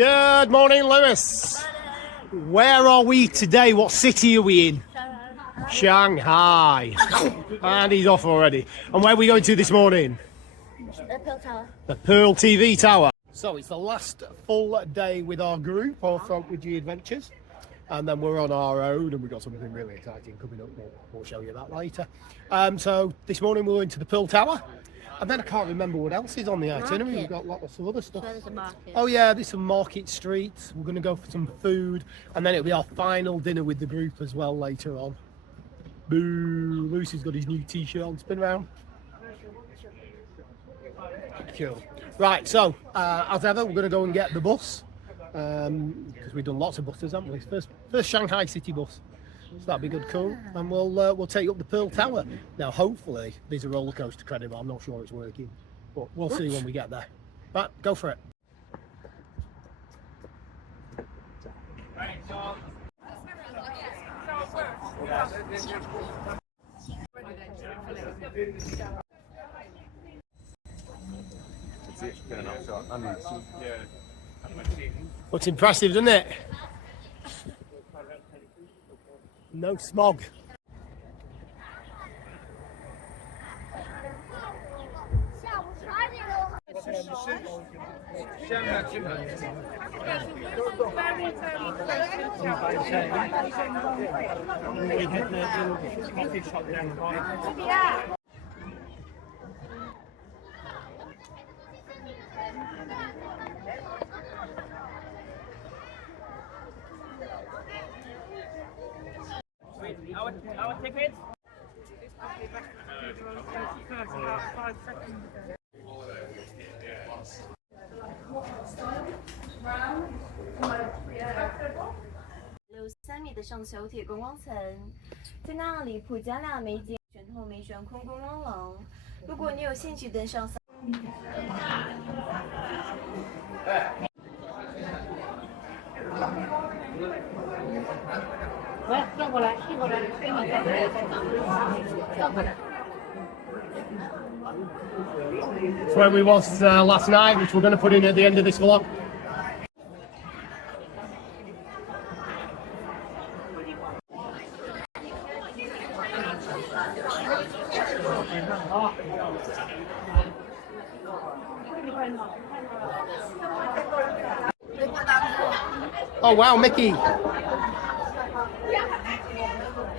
Good morning, Lewis. Where are we today? What city are we in? Shanghai. And he's off already. And where are we going to this morning? The Pearl Tower. The Pearl TV Tower. So it's the last full day with our group of Front with G Adventures. And then we're on our own and we've got something really exciting coming up. We'll show you that later. So this morning we're into the Pearl Tower. And then I can't remember what else is on the itinerary. We've got lots of other stuff. So there's a market. Oh yeah, there's some market streets. We're going to go for some food. And then it'll be our final dinner with the group as well later on. Boo! Lucy's got his new t-shirt on. Spin around. Cool. Right, so as ever, we're going to go and get the bus. Because we've done lots of buses, haven't we? First Shanghai city bus. So that'd be good, cool. And we'll take you up the Pearl Tower. Now, hopefully, there's a roller coaster credit, but I'm not sure it's working. But we'll see when we get there. Right, go for it. Looks impressive, doesn't it? No smog. Our tickets?3米的上球铁观光层，在那里普加亮美景，悬后没悬空观光廊。如果你有兴趣登上来，转过来，转过来，转过来。 It's where we was last night, which we're going to put in at the end of this vlog. Oh wow, Mickey!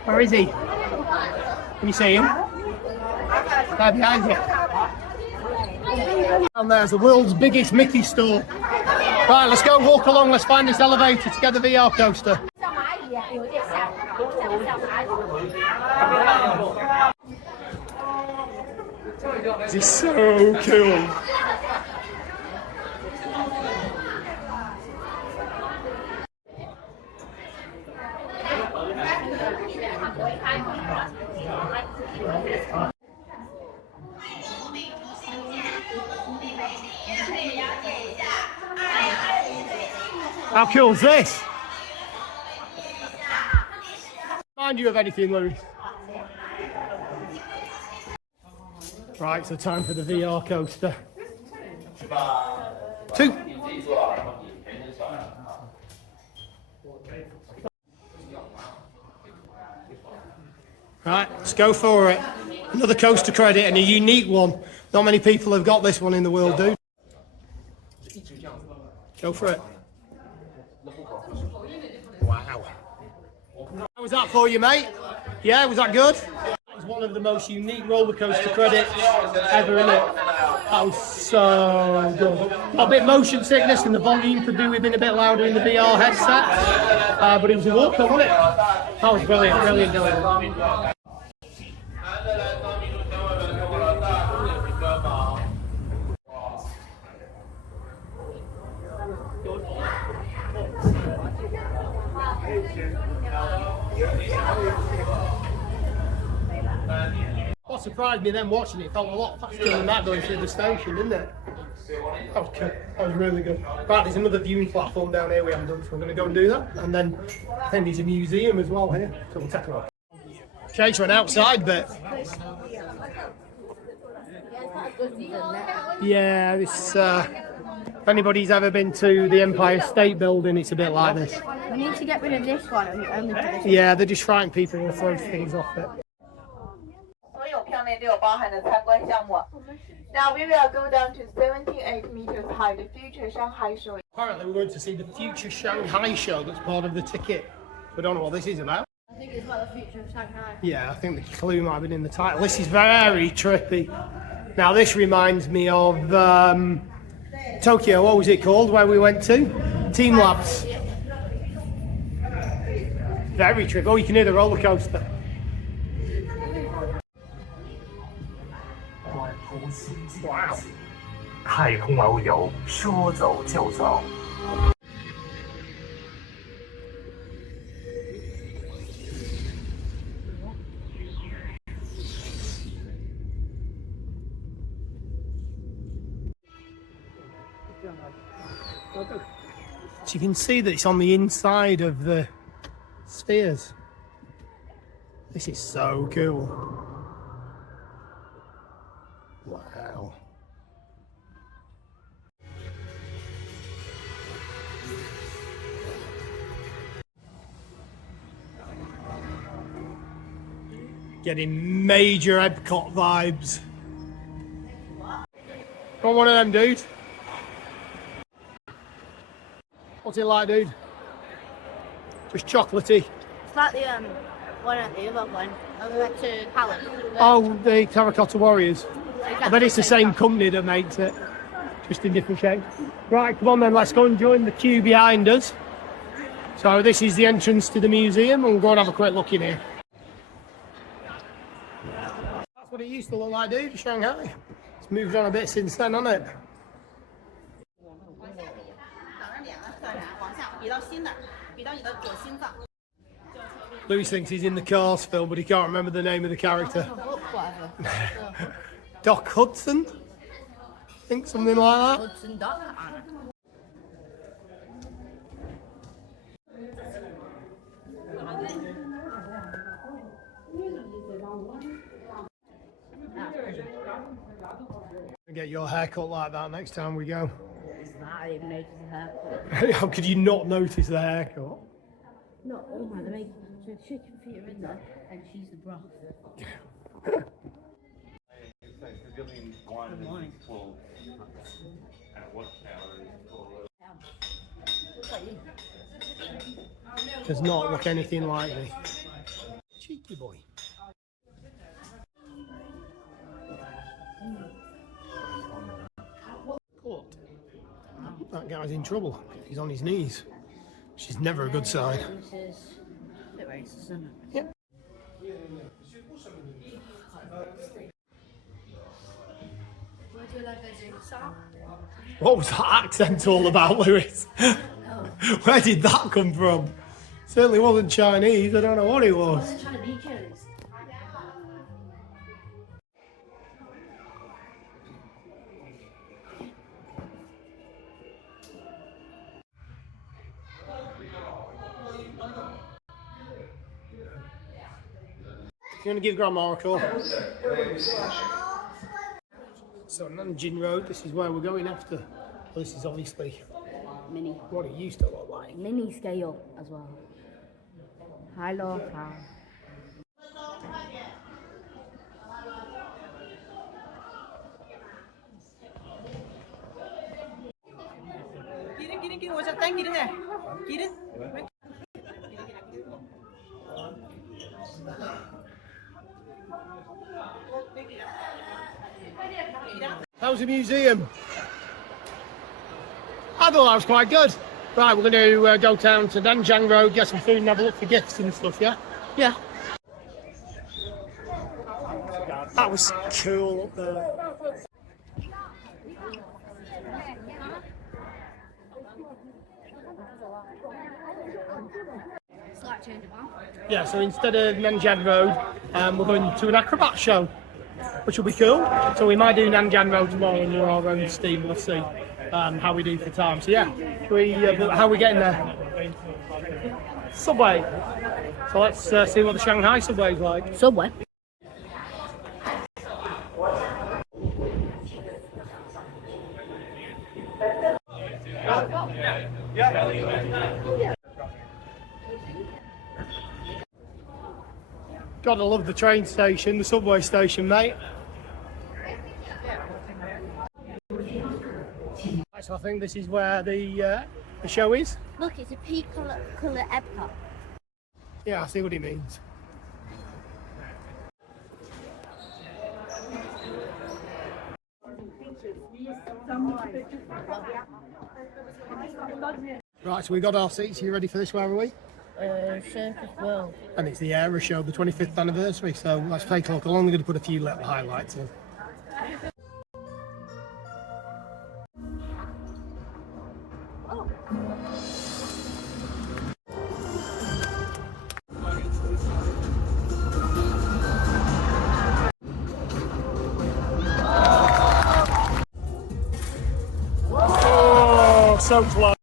Where is he? Can you see him? There behind you. And there's the world's biggest Mickey store. Right, let's go walk along, let's find this elevator to get the VR coaster. This is so cool. How cool is this? Remind you of anything, Louis? Right, so time for the VR coaster. 2. Right, let's go for it. Another coaster credit and a unique one. Not many people have got this one in the world, dude. Go for it. Wow. How was that for you, mate? Yeah, was that good? That was one of the most unique roller coaster credits ever, isn't it? That was so good. Got a bit of motion sickness and the volume could do with being a bit louder in the VR headset. But it was a walker, wasn't it? That was brilliant, brilliant, brilliant. What surprised me then watching it, felt a lot faster than that going through the station, didn't it? That was cool. That was really good. Right, there's another viewing platform down here we haven't done, so we're going to go and do that. And then I think there's a museum as well here, so we'll take a look. Chase went outside bit. Yeah, this If anybody's ever been to the Empire State Building, it's a bit like this. We need to get rid of this one and only put this one. Yeah, they're just frightened people who throw things off it. 所有票内都有包含的参观项目。Now we will go down to 78 meters high, the future Shanghai show. Apparently we're going to see the future Shanghai show that's part of the ticket. We don't know what this is about. I think it's about the future of Shanghai. Yeah, I think the clue might have been in the title. This is very trippy. Now this reminds me of Tokyo, what was it called, where we went to? Team Labs. Very trippy. Oh, you can hear the roller coaster. Wow. 太空遨游，说走就走。 So you can see that it's on the inside of the spheres. This is so cool. Wow. Getting major Epcot vibes. Got one of them, dude. What's it like, dude? Just chocolatey. It's like the one at the other one. I went to Palace. Oh, the Terracotta Warriors. I bet it's the same company that makes it, just in different shapes. Right, come on then, let's go and join the queue behind us. So this is the entrance to the museum, and we'll go and have a quick look in here. That's what it used to look like, dude, Shanghai. It's moved on a bit since then, hasn't it? Louis thinks he's in the Cars film, but he can't remember the name of the character. Doc Hudson? I think something like that. Hudson Dock. Get your haircut like that next time we go. I didn't even notice the haircut. How could you not notice the haircut? No, oh my, they make so chicken feet are in there, and she's the broth. Does not look anything like me. Cheeky boy. What? That guy's in trouble. He's on his knees. Which is never a good sign. This is a bit racist, isn't it? Yep. What was that accent all about, Lewis? Where did that come from? Certainly wasn't Chinese. I don't know what it was. I'm trying to be Chinese. You want to give Grandma a call? So Nanjing Road, this is where we're going after. Well, this is obviously Mini. what it used to look like. Mini scale as well. High, low, high. How's the museum? I thought that was quite good. Right, we're going to go down to Nanjing Road, get some food and have a look for gifts and stuff, yeah? Yeah. That was cool up there. Slight change of arm. Yeah, so instead of Nanjing Road, we're going to an acrobat show, which will be cool. So we might do Nanjing Road tomorrow and we're our own steam. We'll see how we do for time. So yeah, how are we getting there? Subway. So let's see what the Shanghai subway is like. Subway. Gotta love the train station, the subway station, mate. So I think this is where the show is. Look, it's a pea colour Epcot. Yeah, I see what he means. Right, so we got our seats. Are you ready for this? Where are we? Circus World. And it's the Aero Show, the 25th anniversary. So let's take a look. I'm only going to put a few little highlights in. Oh, so close.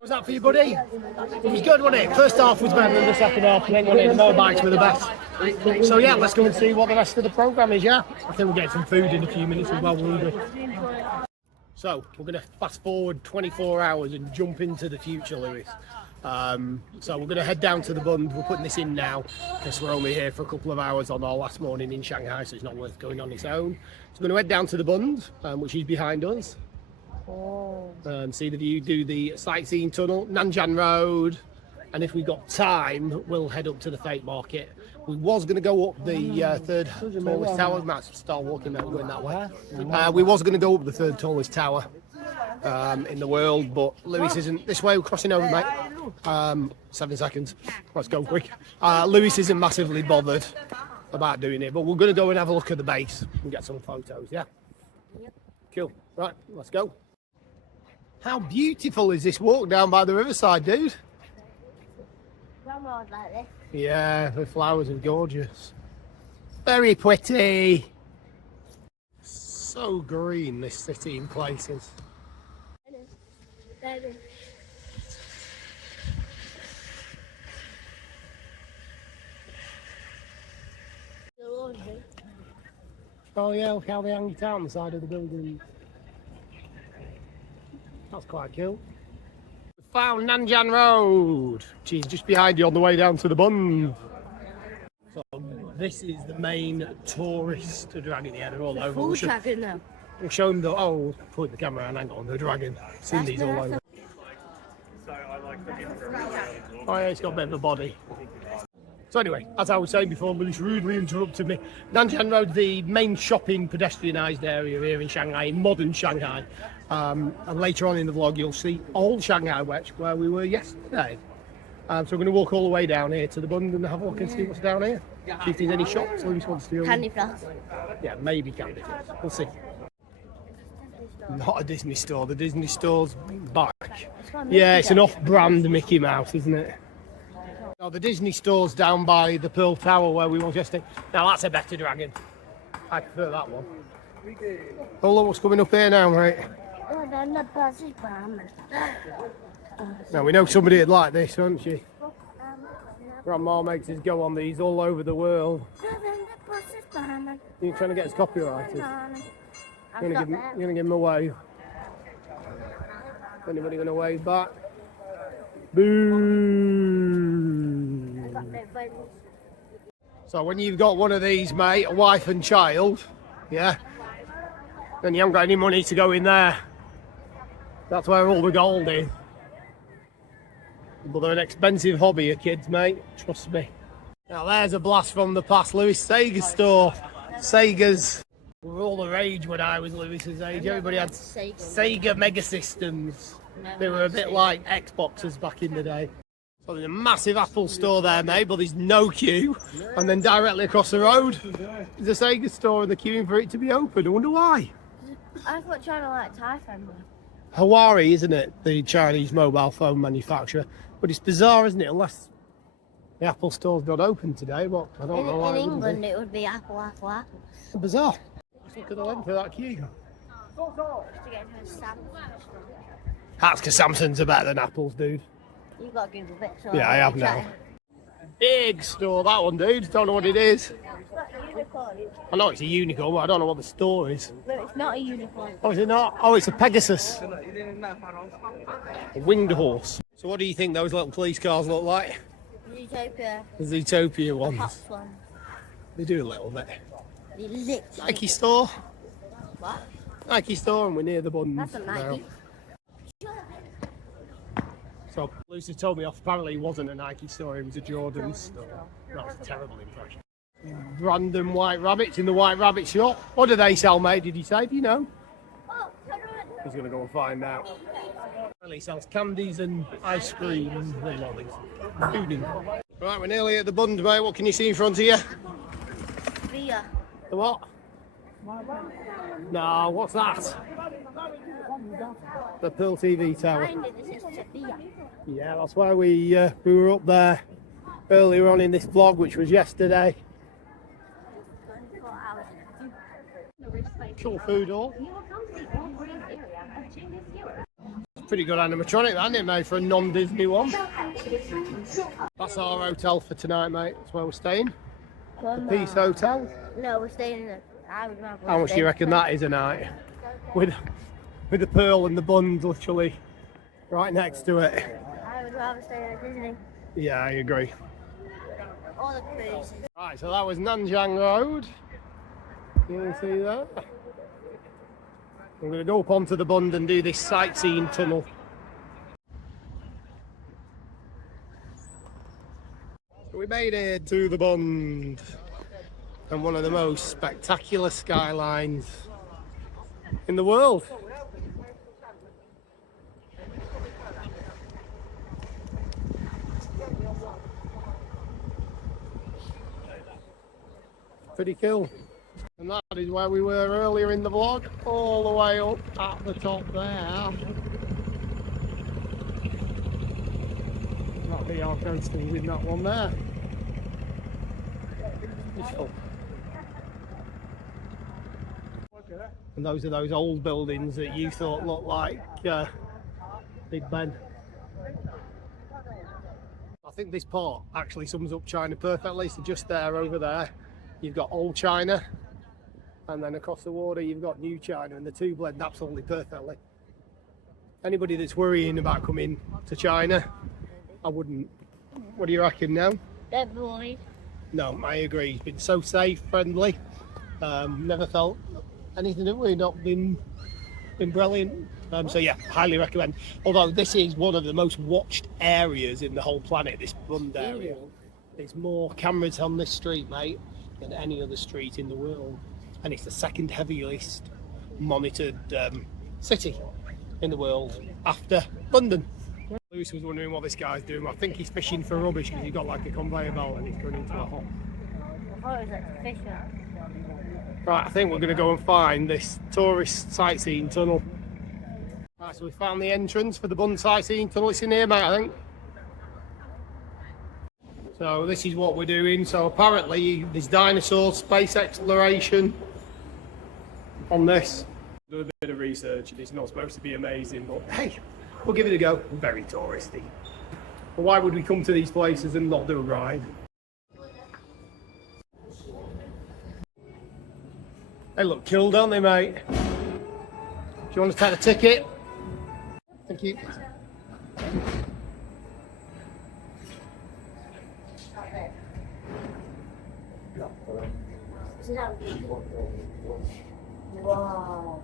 Was that for you, buddy? It was good, wasn't it? First half was better than the second half, and then the motorbikes were the best. So yeah, let's go and see what the rest of the programme is, yeah? I think we'll get some food in a few minutes as well, won't we? So, we're going to fast forward 24 hours and jump into the future, Lewis. So we're going to head down to the Bund. We're putting this in now because we're only here for a couple of hours on our last morning in Shanghai, so it's not worth going on its own. So we're going to head down to the Bund, which is behind us. See the view, do the sightseeing tunnel, Nanjing Road, and if we've got time, we'll head up to the Fate Market. We was going to go up the third tallest tower. Might start walking out going that way. We was going to go up the third tallest tower in the world, but Lewis isn't. This way, we're crossing over, mate. 7 seconds. Let's go quick. Lewis isn't massively bothered about doing it, but we're going to go and have a look at the base and get some photos. Yeah. Cool. Right. Let's go. How beautiful is this walk down by the riverside, dude? Like this. Yeah, the flowers are gorgeous. Very pretty. So green, this city in places. Oh yeah, look how they hang it out on the side of the building. That's quite cool. We found Nanjing Road, which is just behind you on the way down to the Bund. So this is the main tourist dragon here. They're all over. Full dragon now. We'll show them the. Oh, we'll point the camera and hang on the dragon. Seen these all over. Oh yeah, it's got a bit of a body. So anyway, as I was saying before, Lewis rudely interrupted me. Nanjing Road, the main shopping pedestrianised area here in Shanghai, in modern Shanghai. And later on in the vlog, you'll see old Shanghai, where we were yesterday. So we're going to walk all the way down here to the Bund and have a look and see what's down here. See if there's any shops Lewis wants to do. Candy floss. Yeah, maybe candy floss. We'll see. Not a Disney store. The Disney store's back. Yeah, it's an off-brand Mickey Mouse, isn't it? No, the Disney store's down by the Pearl Tower where we were yesterday. Now that's a better dragon. I prefer that one. Oh look what's coming up here now, mate. Now we know somebody would like this, won't she? Grandma makes us go on these all over the world. What's this banana? You're trying to get us copyrighted. Banana. You're gonna give him a wave. Anybody gonna wave back? Boo! I got no buttons. So when you've got one of these, mate, a wife and child, yeah, then you haven't got any money to go in there. That's where all the gold is. But they're an expensive hobby, of kids, mate. Trust me. Now there's a blast from the past. Lewis Sega store. Segas were all the rage when I was Lewis's age. Everybody had Sega Mega Systems. They were a bit like Xboxes back in the day. So there's a massive Apple store there, mate, but there's no queue. And then directly across the road, there's a Sega store and they're queuing for it to be open. I wonder why. I thought China liked Thai family. Huawei, isn't it? The Chinese mobile phone manufacturer. But it's bizarre, isn't it? Unless the Apple store's not open today, but I don't know why. In England, it would be Apple. Bizarre. Just look at the length of that queue. To get into a Samsung. That's because Samsungs are better than Apple's, dude. You've got to Google it. So Yeah, I have now. Big store, that one, dude. Don't know what it is. I know it's a unicorn, but I don't know what the store is. No, it's not a unicorn. Oh, is it not? Oh, it's a Pegasus. A winged horse. So what do you think those little police cars look like? Zootopia. The Zootopia ones. Pops one. They do a little bit. They literally. Nike store. What? Nike store, and we're near the Bund. That's a Nike. So Lucy told me off, apparently it wasn't a Nike store, it was a Jordan store. That was a terrible impression. Random white rabbits in the white rabbit shop. What do they sell, mate? Did he say? Do you know? Oh, He's going to go and find out. Well, he sells candies and ice cream and lollies. Fooding. Right, we're nearly at the Bund, mate. What can you see in front of you? Via. The what? No, what's that? The Pearl TV tower. Behind it, this is Sophia. Yeah, that's why we were up there earlier on in this vlog, which was yesterday. 24 hours. Cool food hall. Pretty good animatronic, that, isn't it, mate, for a non-Disney one? That's our hotel for tonight, mate. That's where we're staying. Peace Hotel. No, we're staying in it. I would rather. How much do you reckon that is a night? With the Pearl and the Bund literally right next to it. I would rather stay at Disney. Yeah, I agree. All the cruises. Right, so that was Nanjing Road. You can see that. I'm going to go up onto the Bund and do this sightseeing tunnel. So we made it to the Bund. And one of the most spectacular skylines in the world. Pretty cool. And that is where we were earlier in the vlog, all the way up at the top there. That VR coaster was in that one there. Beautiful. And those are those old buildings that you thought looked like Big Ben. I think this part actually sums up China perfectly. So just there, over there, you've got old China, and then across the water you've got new China, and the two blend absolutely perfectly. Anybody that's worrying about coming to China, I wouldn't. What do you reckon now? Don't worry. No, I agree. It's been so safe, friendly. Never felt anything that we've not been brilliant. So yeah, highly recommend. Although this is one of the most watched areas in the whole planet, this Bund area. There's more cameras on this street, mate, than any other street in the world. And it's the second heaviest monitored city in the world after London. Lewis was wondering what this guy's doing. I think he's fishing for rubbish because he's got like a conveyor belt and he's going into a hole. I thought it was like Fisher. Right, I think we're going to go and find this tourist sightseeing tunnel. Right, so we found the entrance for the Bund sightseeing tunnel. It's in here, mate, I think. So this is what we're doing. So apparently there's dinosaur space exploration on this. Do a bit of research and it's not supposed to be amazing, but hey, we'll give it a go. Very touristy. But why would we come to these places and not do a ride? They look cool, don't they, mate? Do you want to take the ticket? Thank you. Wow.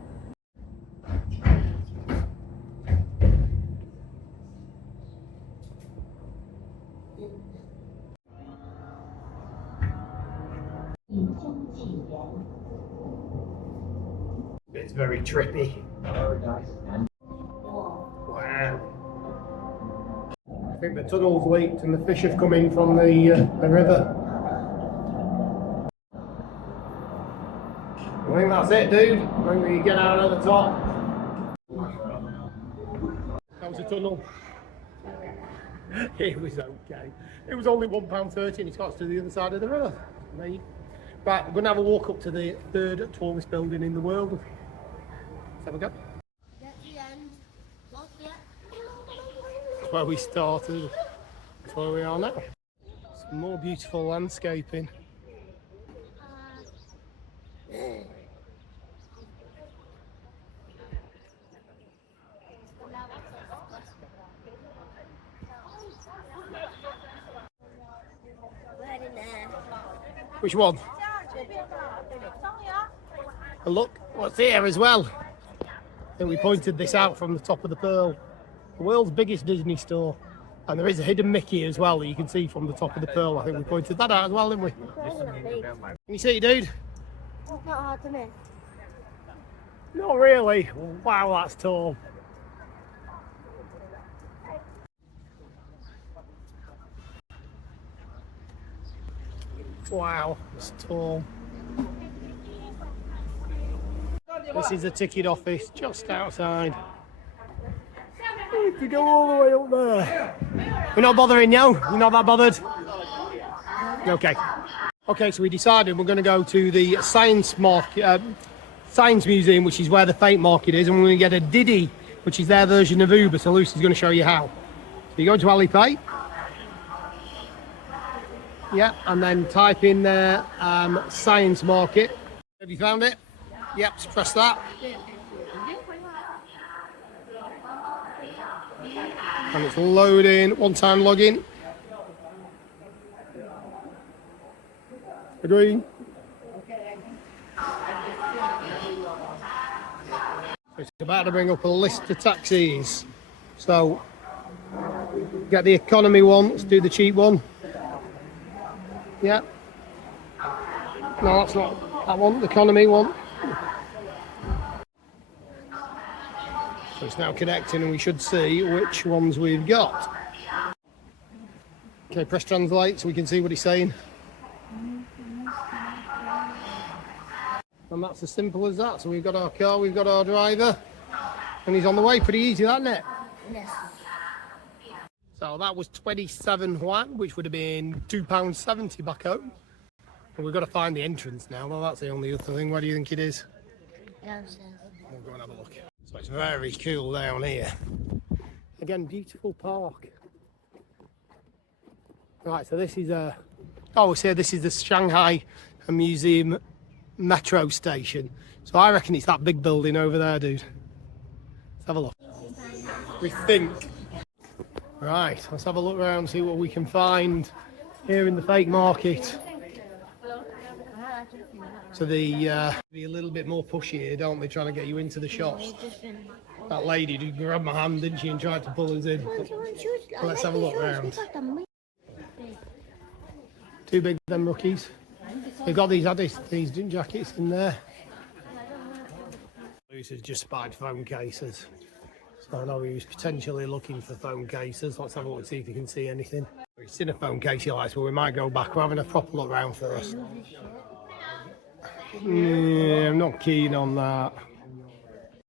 It's very trippy. Wow. I think the tunnel's leaked and the fish have come in from the river. I think that's it, dude. I think we get out at the top. That was a tunnel. It was okay. It was only £1.30 and it's got us to the other side of the river. Right, we're going to have a walk up to the third tallest building in the world. Let's have a go. That's the end. Not yet. That's where we started. That's where we are now. Some more beautiful landscaping. Right in there. Which one? And look what's here as well. I think we pointed this out from the top of the Pearl. The world's biggest Disney store. And there is a hidden Mickey as well that you can see from the top of the Pearl. I think we pointed that out as well, didn't we? Can you see it, dude? It's not hard to miss. Not really. Wow, that's tall. Wow, it's tall. This is the ticket office just outside. We have to go all the way up there. We're not bothering now. You're not that bothered? Okay. Okay, so we decided we're going to go to the Science Museum, which is where the Fate Market is, and we're going to get a Didi, which is their version of Uber. So Lucy's going to show you how. So you go to Alipay. Yeah, and then type in there Science Market. Have you found it? Yep, just press that. And it's loading. One-time login. Agree. It's about to bring up a list of taxis. So, get the economy one. Let's do the cheap one. Yeah. No, that's not that one. The economy one. So it's now connecting and we should see which ones we've got. Okay, press translate so we can see what he's saying. And that's as simple as that. So we've got our car, we've got our driver, and he's on the way. Pretty easy, that, isn't it? Yes. So that was 27 yuan, which would have been £2.70 back home. And we've got to find the entrance now. Well, that's the only other thing. Where do you think it is? Downstairs. We'll go and have a look. So it's very cool down here. Again, beautiful park. Right, so this is a... Oh, so this is the Shanghai Museum metro station. So I reckon it's that big building over there, dude. Let's have a look. We think. Right, let's have a look around, see what we can find here in the Fake Market. So be a little bit more pushy here, don't they, trying to get you into the shops. That lady who grabbed my hand, didn't she, and tried to pull us in. Let's have a look around. Too big for them rookies. They've got these jackets in there. Lewis has just spied phone cases. So I know he was potentially looking for phone cases. Let's have a look and see if you can see anything. We've seen a phone case he likes, but we might go back. We're having a proper look around first. Yeah, I'm not keen on that.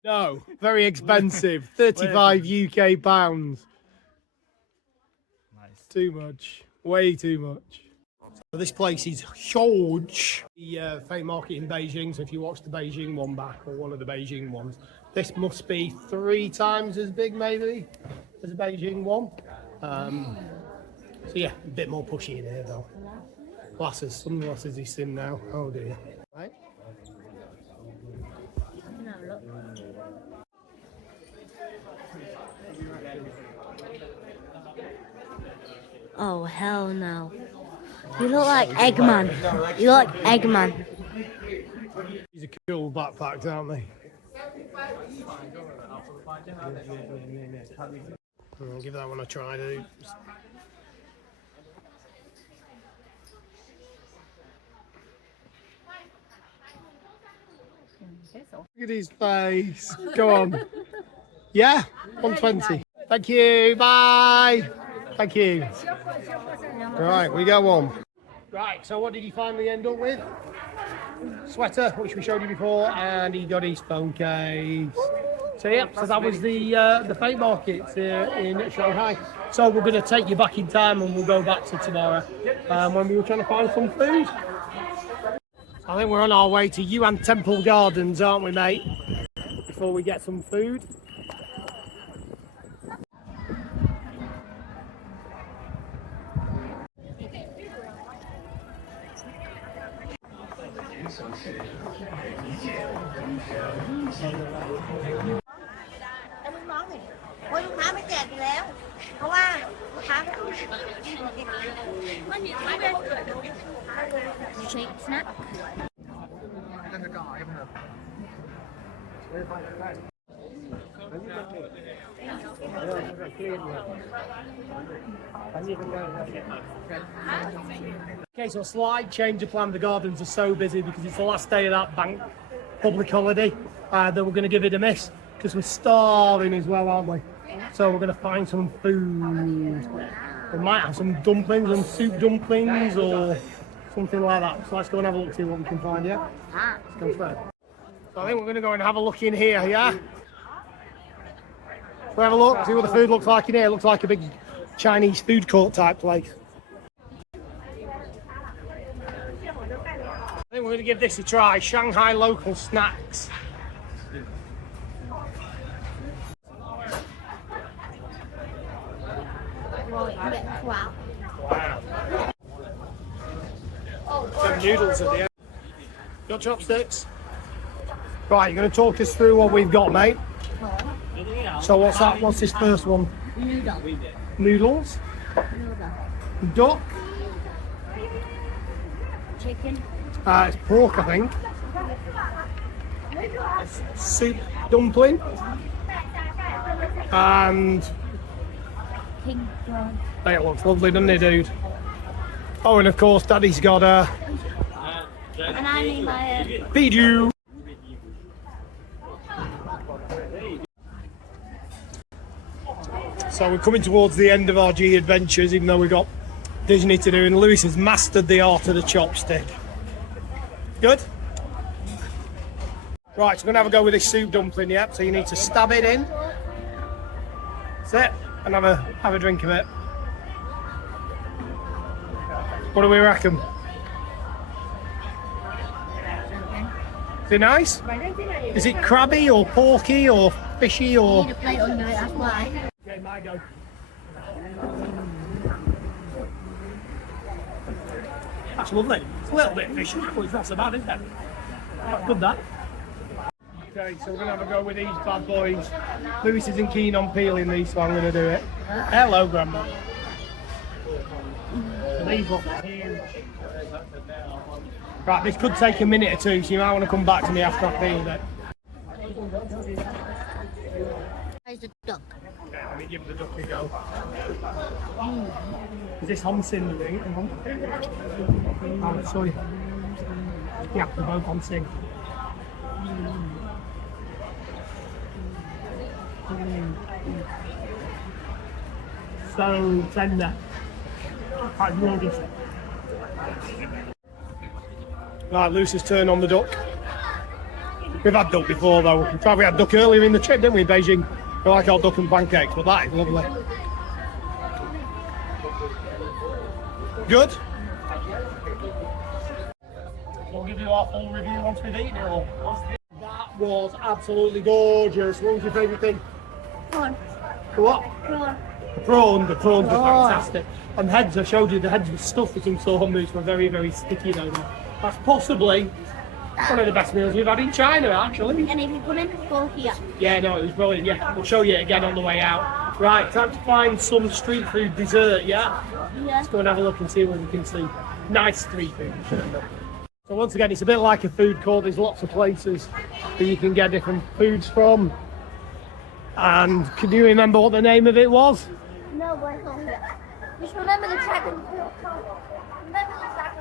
No, very expensive. 35 UK pounds. Nice. Too much. Way too much. So this place is huge. The Fate Market in Beijing. So if you watch the Beijing one back, or one of the Beijing ones, this must be 3 times as big, maybe, as a Beijing one. So yeah, a bit more pushy in here though. Glasses, sunglasses he's in now. Oh dear. Right. Oh, hell no. You look like Eggman. You look like Eggman. These are cool backpacks, aren't they? I'll give that one a try, dude. Look at his face. Go on. Yeah? 120. Thank you. Bye. Thank you. Right, we go on. Right, so what did he finally end up with? Sweater, which we showed you before, and he got his phone case. So yeah, so that was the fate market in Shanghai. So we're going to take you back in time, and we'll go back to tomorrow when we were trying to find some food. I think we're on our way to Yuan Temple Gardens, aren't we, mate? Before we get some food. Shake snack. Okay, so a slight change of plan. The gardens are so busy because it's the last day of that bank public holiday that we're going to give it a miss because we're starving as well, aren't we? So we're going to find some food. We might have some dumplings and soup dumplings or something like that. So let's go and have a look, see what we can find, yeah? Let's go first. So I think we're going to go and have a look in here, yeah? We'll have a look, see what the food looks like in here. It looks like a big Chinese food court type place. I think we're going to give this a try. Shanghai local snacks. Wow. Some noodles at the end. Got chopsticks? Right, you're going to talk us through what we've got, mate. So what's that? What's this first one? Noodles. Duck. Chicken. It's pork, I think. Soup dumpling. And King prawn. that looks lovely, doesn't it, dude? Oh, and of course, Daddy's got a And I need my feed you. So we're coming towards the end of our G adventures, even though we've got Disney to do, and Lewis has mastered the art of the chopstick. Good? Right, so we're going to have a go with this soup dumpling, yep. So you need to stab it in. That's it. And have a drink of it. What do we reckon? Is it nice? Is it crabby or porky or fishy or? need a plate under it, that's why. Okay, my go. That's lovely. It's a little bit fishy, but it's not so bad, is it? That's good, that. Okay, so we're going to have a go with these bad boys. Lewis isn't keen on peeling these, so I'm going to do it. Hello, Grandma. So these look huge. Right, this could take a minute or two, so you might want to come back to me after I've peeled it. Where's the duck? Okay, let me give the duck a go. Is this Homsin, I think? Oh, sorry. Yeah, they're both Homsin. So tender. Quite gorgeous. Right, Lucy's turn on the duck. We've had duck before though. In fact, we had duck earlier in the trip, didn't we, in Beijing? We like our duck and pancakes, but that is lovely. Good? We'll give you our full review once we've eaten it all. That was absolutely gorgeous. What was your favourite thing? Prawn. The what? Prawn. The prawns were fantastic. And heads, I showed you the heads were stuffed with some soy mousse, were very, very sticky though. That's possibly one of the best meals we've had in China, actually. And if you put in full here. Yeah, no, it was brilliant. Yeah, we'll show you it again on the way out. Right, time to find some street food dessert, yeah? Yeah. Let's go and have a look and see what we can see. Nice street food. So once again, it's a bit like a food court. There's lots of places that you can get different foods from. And can you remember what the name of it was? No, but just remember the track. Remember the track.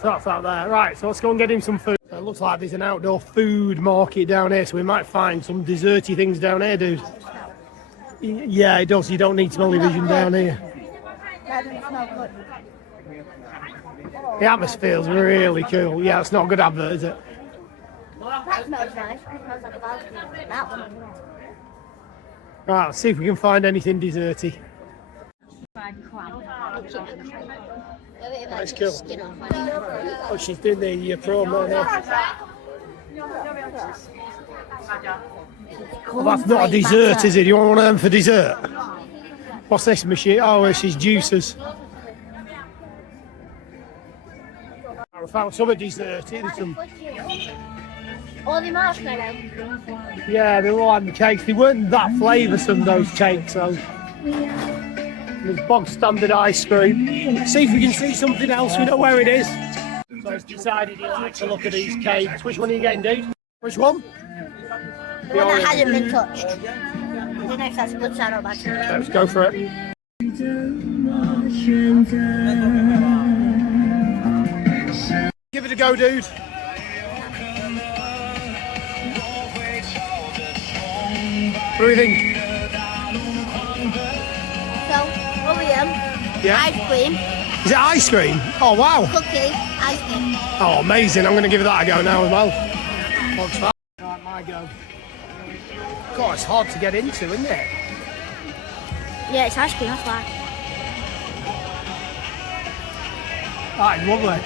So that's out there. Right, so let's go and get him some food. It looks like there's an outdoor food market down here, so we might find some desserty things down here, dude. Yeah, it does. You don't need smelly vision down here. That doesn't smell good. The atmosphere's really cool. Yeah, it's not a good advert, is it? That smells nice. It smells like a barbecue. That one. Right, let's see if we can find anything desserty. That's cool. Oh, she's doing the promo now. Well, that's not a dessert, is it? You want one of them for dessert? What's this machine? Oh, it's his juices. I found some desserty. There's some. All the marshmallow. Yeah, they were all the cakes. They weren't that flavoursome, those cakes, though. There's bog standard ice cream. See if we can see something else. We know where it is. So he's decided he likes to look at these cakes. Which one are you getting, dude? Which one? The one that hasn't been touched. I don't know if that's a good sign or a bad sign. Let's go for it. Give it a go, dude. What do you think? So, Oreo, Yeah. ice cream, Is it ice cream? Oh, wow. cookie, ice cream. Oh, amazing. I'm going to give that a go now as well. Looks fine. Right, my go. God, it's hard to get into, isn't it? Yeah, it's ice cream, that's why. That is lovely.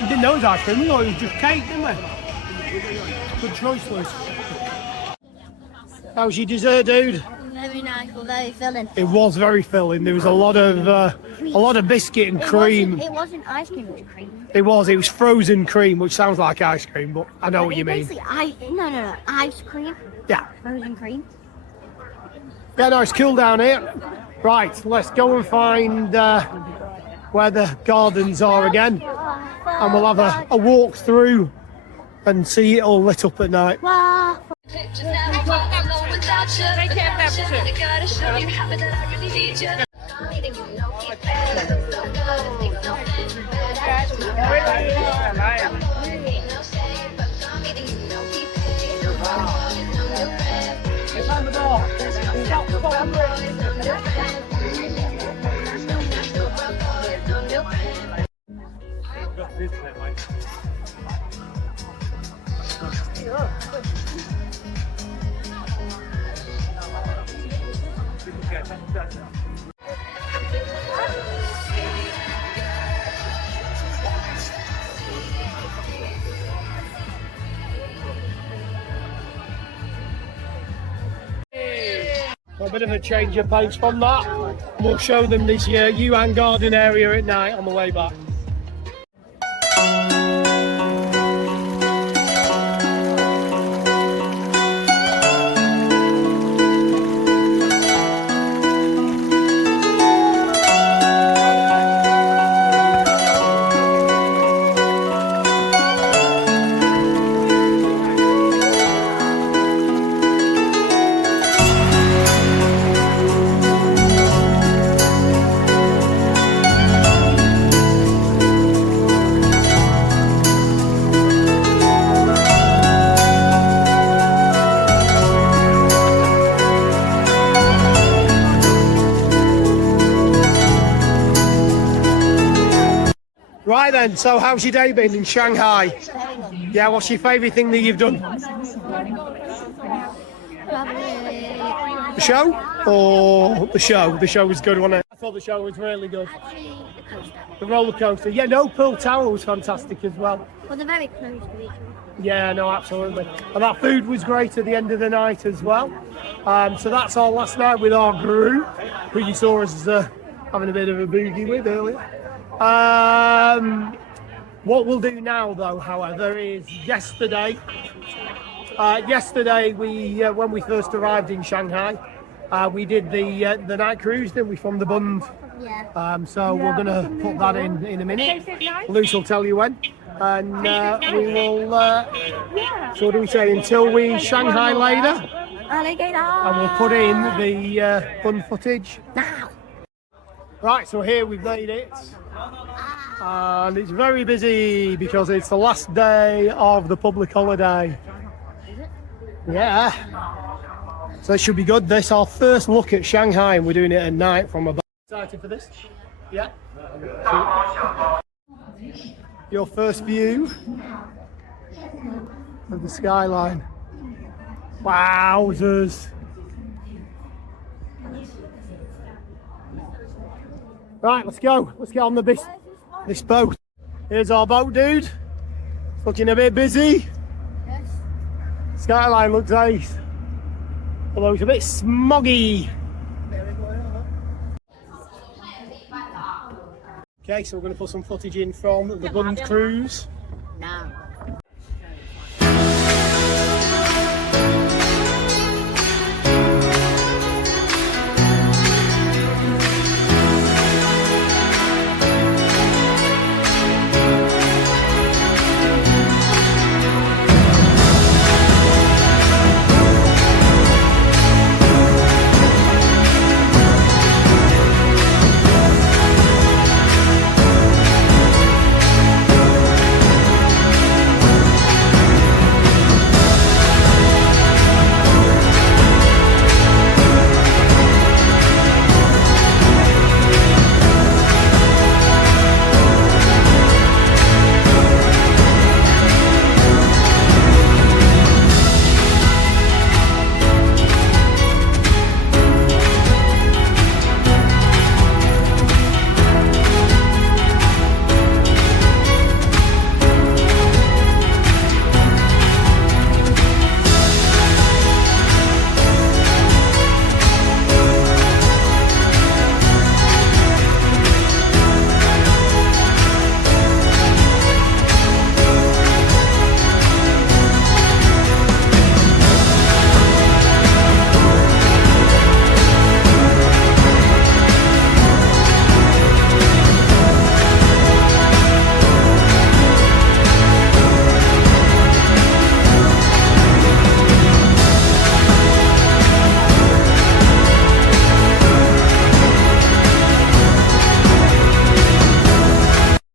We didn't know it was ice cream. We thought it was just cake, didn't we? Good choice, Liz. How's your dessert, dude? Very nice, but very filling. It was very filling. There was a lot of biscuit and cream. It wasn't ice cream, it was cream. It was frozen cream, which sounds like ice cream, but I know what you mean. Basically, ice cream, Yeah. frozen cream. Yeah, no, it's cool down here. Right, let's go and find where the gardens are again, and we'll have a walk through and see it all lit up at night. Wow. A bit of a change of pace from that. We'll show them this Yuan Garden area at night on the way back. Right then, so how's your day been in Shanghai? Yeah, what's your favourite thing that you've done? The show? Or the show? The show was good, wasn't it? I thought the show was really good. The roller coaster. Yeah, no, Pearl Tower was fantastic as well. Well, they're very close to each other. Yeah, no, absolutely. And that food was great at the end of the night as well. So that's our last night with our group, who you saw us having a bit of a boogie with earlier. What we'll do now, though, however, is yesterday Yesterday, when we first arrived in Shanghai, we did the night cruise, didn't we, from the Bund? Yeah. So we're going to put that in a minute. Luce will tell you when. And we will, so what do we say, until we Shanghai later? Alligator. And we'll put in the Bund footage. Now. Right, so here we've made it. And it's very busy because it's the last day of the public holiday. Yeah. So it should be good. This is our first look at Shanghai and we're doing it at night from above. Excited for this? Yeah. Your first view of the skyline. Wowzers. Right, let's go. Let's get on this boat. Here's our boat, dude. It's looking a bit busy. Yes. Skyline looks nice. Although it's a bit smoggy. Okay, so we're going to put some footage in from the Bund cruise.